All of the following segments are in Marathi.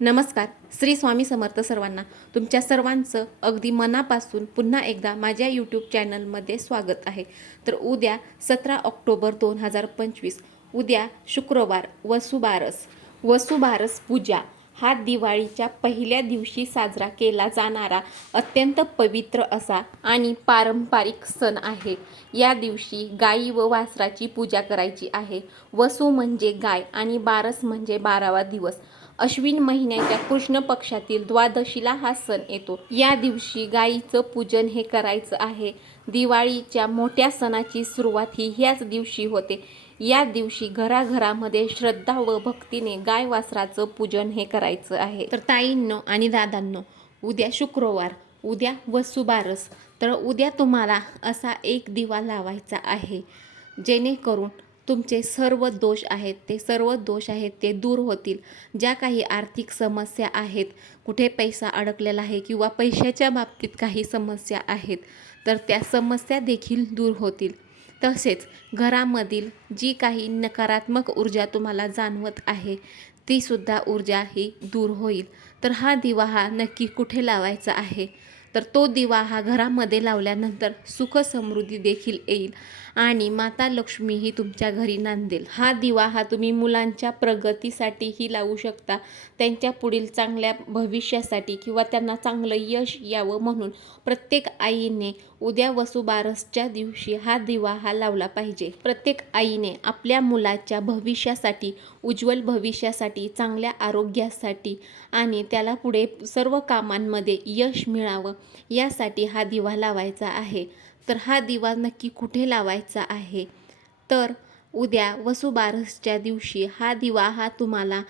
नमस्कार. श्री स्वामी समर्थ सर्वांना तुमच्या सर्वांचं अगदी मनापासून पुन्हा एकदा माझ्या यूट्यूब चॅनलमध्ये स्वागत आहे. तर उद्या सतरा ऑक्टोबर दोन हजार पंचवीस उद्या शुक्रवार वसुबारस. वसुबारस पूजा. हा दिवाळीच्या पहिल्या दिवशी साजरा केला जाणारा अत्यंत पवित्र असा आणि पारंपरिक सण आहे. या दिवशी गाई व वासराची पूजा करायची आहे. वसू म्हणजे गाय आणि बारस म्हणजे बारावा दिवस. अश्विन महिन्याच्या कृष्ण पक्षातील द्वादशीला हा सण येतो. या दिवशी गायीचं पूजन हे करायचं आहे. दिवाळीच्या मोठ्या सणाची सुरुवात ही ह्याच दिवशी होते. या दिवशी घराघरामध्ये श्रद्धा व भक्तीने गाय वासराचं पूजन हे करायचं आहे. तर ताईंनो आणि दादांनो उद्या शुक्रवार उद्या वसुबारस तर उद्या तुम्हाला असा एक दिवा लावायचा आहे. जेणेकरून तुमचे सर्व दोष आहेत ते सर्व दोष आहेत ते दूर होतील. ज्या काही आर्थिक समस्या आहेत कुठे पैसा अडकलेला आहे किंवा पैशाच्या बाबतीत काही समस्या आहेत तर त्या समस्या देखील दूर होतील. तसेच घरामधील जी काही नकारात्मक ऊर्जा तुम्हाला जाणवत आहे तीसुद्धा ऊर्जा ही दूर होईल. तर हा दिवा हा नक्की कुठे लावायचा आहे? तर तो दिवा हा घरामध्ये लावल्यानंतर सुख समृद्धी देखील येईल. आणि माता लक्ष्मी ही तुमच्या घरी नांदेल. हा दिवा हा तुम्ही मुलांच्या प्रगतीसाठीही लावू शकता. त्यांच्या पुढील चांगल्या भविष्यासाठी किंवा त्यांना चांगलं यश यावं म्हणून प्रत्येक आईने उद्या वसुबारसच्या दिवशी हा दिवा हा लावला पाहिजे. प्रत्येक आईने आपल्या मुलाच्या भविष्यासाठी उज्ज्वल भविष्यासाठी चांगल्या आरोग्यासाठी आणि त्याला पुढे सर्व कामांमध्ये यश मिळावं यासाठी हा दिवा लावायचा आहे. तर हा दिवा नक्की कुठे लावायचा आहे? तर उद्या वसुबारसच्या दिवशी हा दिवा हा तुम्हाला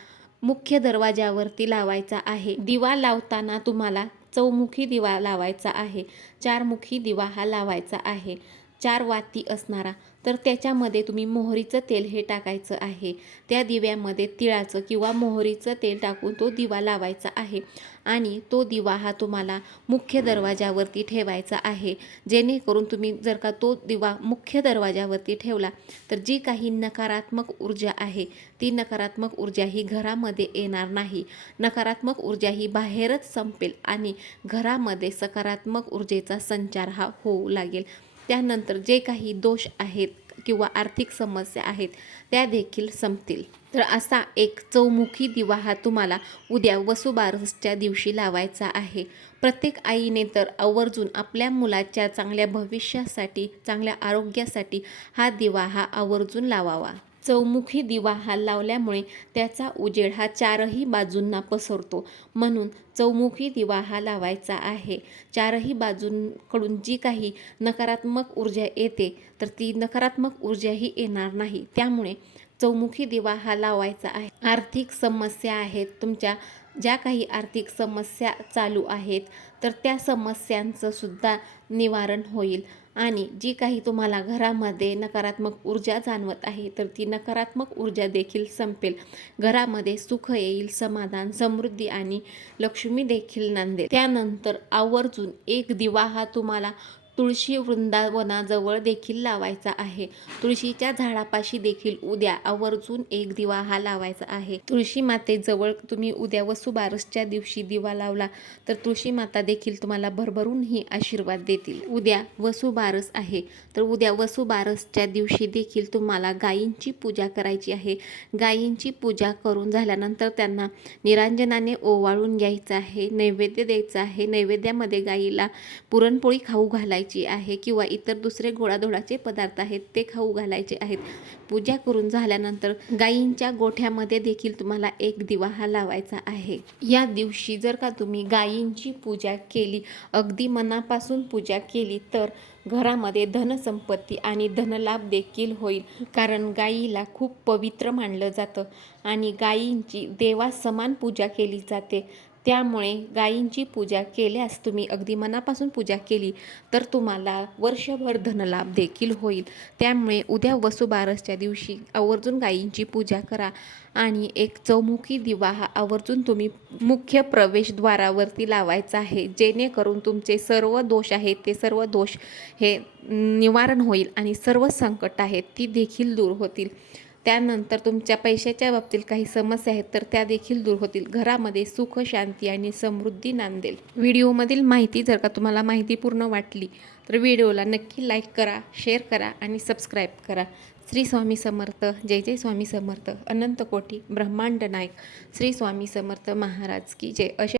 मुख्य दरवाजावरती लावायचा आहे. दिवा लावताना तुम्हाला चौमुखी दिवा लावायचा आहे. चारमुखी दिवा हा लावायचा आहे. चार वाती असणारा तर त्याच्यामध्ये तुम्ही मोहरीचं तेल हे टाकायचं आहे. त्या दिव्यामध्ये तिळाचं किंवा मोहरीचं तेल टाकून तो दिवा लावायचा आहे. आणि तो दिवा हा तुम्हाला मुख्य दरवाजावरती ठेवायचा आहे. जेणेकरून तुम्ही जर का तो दिवा मुख्य दरवाजावरती ठेवला तर जी काही नकारात्मक ऊर्जा आहे ती नकारात्मक ऊर्जा ही घरामध्ये येणार नाही. नकारात्मक ऊर्जा ही बाहेरच संपेल आणि घरामध्ये सकारात्मक ऊर्जेचा संचार हा होऊ लागेल. त्यानंतर जे काही दोष आहेत किंवा आर्थिक समस्या आहेत त्या देखील संपतील. तर असा एक चौमुखी दिवा हा तुम्हाला उद्या वसुबारसच्या दिवशी लावायचा आहे. प्रत्येक आईने तर आवर्जून आपल्या मुलाच्या चांगल्या भविष्यासाठी चांगल्या आरोग्यासाठी हा दिवा हा आवर्जून लावावा. चौमुखी दिवा हा लावल्यामुळे त्याचा उजेड हा चारही बाजूंना पसरतो. म्हणून चौमुखी दिवा हा लावायचा आहे. चारही बाजूंकडून जी काही नकारात्मक ऊर्जा येते तर ती नकारात्मक ऊर्जाही येणार नाही. त्यामुळे चौमुखी दिवा हा लावायचा आहे. आर्थिक समस्या आहेत. तुमच्या ज्या काही आर्थिक समस्या चालू आहेत तर त्या समस्यांचं सुद्धा निवारण होईल. आणि जी काही तुम्हाला घरामध्ये नकारात्मक ऊर्जा जाणवत आहे तर ती नकारात्मक ऊर्जा देखील संपेल. घरामध्ये सुख येईल समाधान समृद्धी आणि लक्ष्मी देखील नांदेल. त्यानंतर आवर्जून एक दिवा हा तुम्हाला तुळशी वृंदावनाजवळ देखील लावायचा आहे. तुळशीच्या झाडापाशी देखील उद्या आवर्जून एक दिवा हा लावायचा आहे. तुळशी मातेजवळ तुम्ही उद्या वसुबारसच्या दिवशी दिवा लावला तर तुळशी माता देखील तुम्हाला भरभरूनही आशीर्वाद देतील. उद्या वसुबारस आहे. तर उद्या वसुबारसच्या दिवशी देखील तुम्हाला गायींची पूजा करायची आहे. गायींची पूजा करून झाल्यानंतर त्यांना निरांजनाने ओवाळून घ्यायचं आहे नैवेद्य द्यायचं आहे. नैवेद्यामध्ये गाईला पुरणपोळी खाऊ घालायची आहे किंवा इतर दुसरे गोडाधोडाचे पदार्थ आहेत ते खाऊ घालायचे आहेत. पूजा करून झाल्यानंतर गायींच्या गोठ्यामध्ये देखील तुम्हाला एक दिवा हा लावायचा आहे. या दिवशी जर का तुम्ही गायींची पूजा केली अगदी मनापासून पूजा केली तर घरामध्ये धनसंपत्ती आणि धनलाभ देखील होईल. कारण गायीला खूप पवित्र मानलं जातं आणि गायींची देवासमान पूजा केली जाते. त्यामुळे गायींची पूजा केल्यास तुम्ही अगदी मनापासून पूजा केली तर तुम्हाला वर्षभर धनलाभ देखील होईल. त्यामुळे उद्या वसुबारसच्या दिवशी आवर्जून गायींची पूजा करा आणि एक चौमुखी दिवा हा आवर्जून तुम्ही मुख्य प्रवेशद्वारावरती लावायचा आहे जेणेकरून तुमचे सर्व दोष आहेत ते सर्व दोष हे निवारण होईल आणि सर्व संकट आहेत ती देखील दूर होतील. त्यानंतर तुमच्या पैशाच्या बाबतीत काही समस्या आहेत तर त्या देखील दूर होतील. घरामध्ये सुख शांती आणि समृद्धी नांदेल. व्हिडिओमधील माहिती जर का तुम्हाला माहितीपूर्ण वाटली तर व्हिडिओला नक्की लाईक करा शेअर करा आणि सबस्क्राईब करा. श्री स्वामी समर्थ जय जय स्वामी समर्थ. अनंत कोटी ब्रह्मांड नायक. श्री स्वामी समर्थ महाराज की जय. अशा